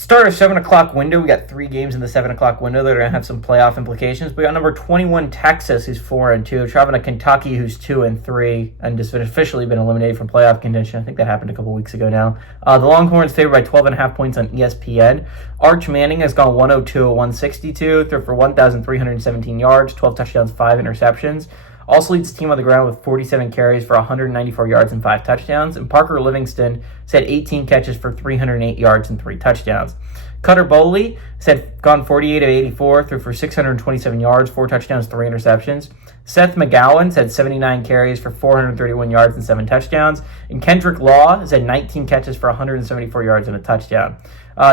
Start a 7 o'clock window. We got 3 games in the 7 o'clock window that are going to have some playoff implications. We got number 21 Texas, who's 4-2, traveling to Kentucky, who's 2-3, and just officially been eliminated from playoff contention. I think that happened a couple weeks ago now. The Longhorns favored by 12.5 points on ESPN. Arch Manning has gone 102 at 162, threw for 1,317 yards, 12 touchdowns, 5 interceptions. Also leads the team on the ground with 47 carries for 194 yards and 5 touchdowns. And Parker Livingston had 18 catches for 308 yards and 3 touchdowns. Cutter Boley had gone 48 of 84, threw for 627 yards, 4 touchdowns, 3 interceptions. Seth McGowan had 79 carries for 431 yards and 7 touchdowns. And Kendrick Law had 19 catches for 174 yards and a touchdown.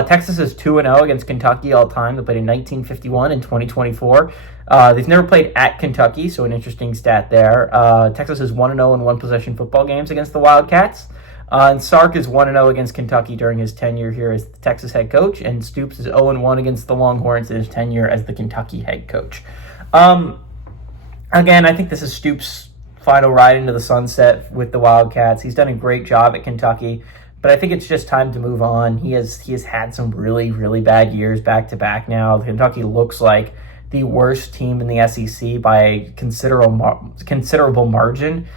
Texas is 2-0 against Kentucky all time. They played in 1951 and 2024. They've never played at Kentucky, so an interesting stat there. Texas is 1-0 in one-possession football games against the Wildcats. And Sark is 1-0 against Kentucky during his tenure here as the Texas head coach, and Stoops is 0-1 against the Longhorns in his tenure as the Kentucky head coach. Again, I think this is Stoops' final ride into the sunset with the Wildcats. He's done a great job at Kentucky, but I think it's just time to move on. He has had some really, really bad years back-to-back now. Kentucky looks like the worst team in the SEC by a considerable margin.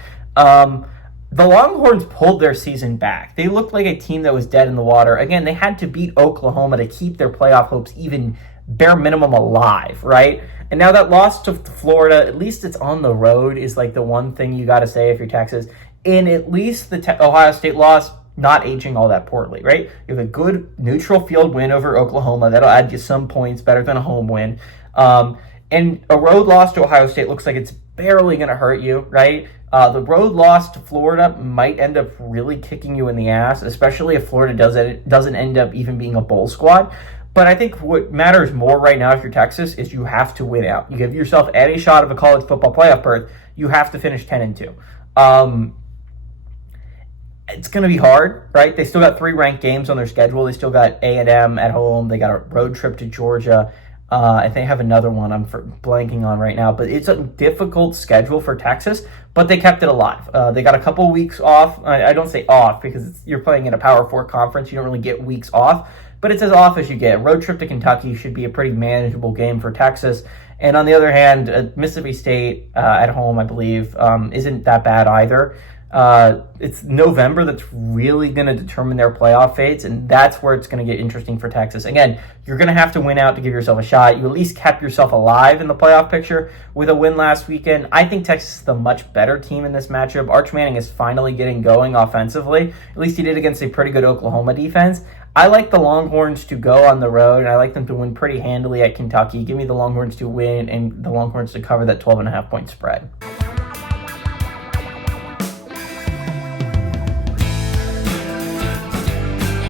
The Longhorns pulled their season back. They looked like a team that was dead in the water. Again, they had to beat Oklahoma to keep their playoff hopes even bare minimum alive, right? And now that loss to Florida, at least it's on the road, is like the one thing you got to say if you're Texas. And at least the Ohio State loss, not aging all that poorly, right? You have a good neutral field win over Oklahoma. That'll add you some points, better than a home win. And a road loss to Ohio State looks like it's barely going to hurt you, right? The road loss to Florida might end up really kicking you in the ass, especially if Florida doesn't end up even being a bowl squad. But I think what matters more right now if you're Texas is you have to win out. You give yourself any shot of a college football playoff berth, you have to finish 10-2. It's going to be hard, right? They still got 3 ranked games on their schedule. They still got A&M at home. They got a road trip to Georgia. I think they have another one I'm blanking on right now, but it's a difficult schedule for Texas, but they kept it alive. They got a couple weeks off. I don't say off because you're playing in a Power 4 conference. You don't really get weeks off, but it's as off as you get. A road trip to Kentucky should be a pretty manageable game for Texas. And on the other hand, Mississippi State at home, I believe, isn't that bad either. It's November that's really going to determine their playoff fates, and that's where it's going to get interesting for Texas. Again, you're going to have to win out to give yourself a shot. You at least kept yourself alive in the playoff picture with a win last weekend. I think Texas is the much better team in this matchup. Arch Manning is finally getting going offensively. At least he did against a pretty good Oklahoma defense. I like the Longhorns to go on the road, and I like them to win pretty handily at Kentucky. Give me the Longhorns to win and the Longhorns to cover that 12.5 point spread.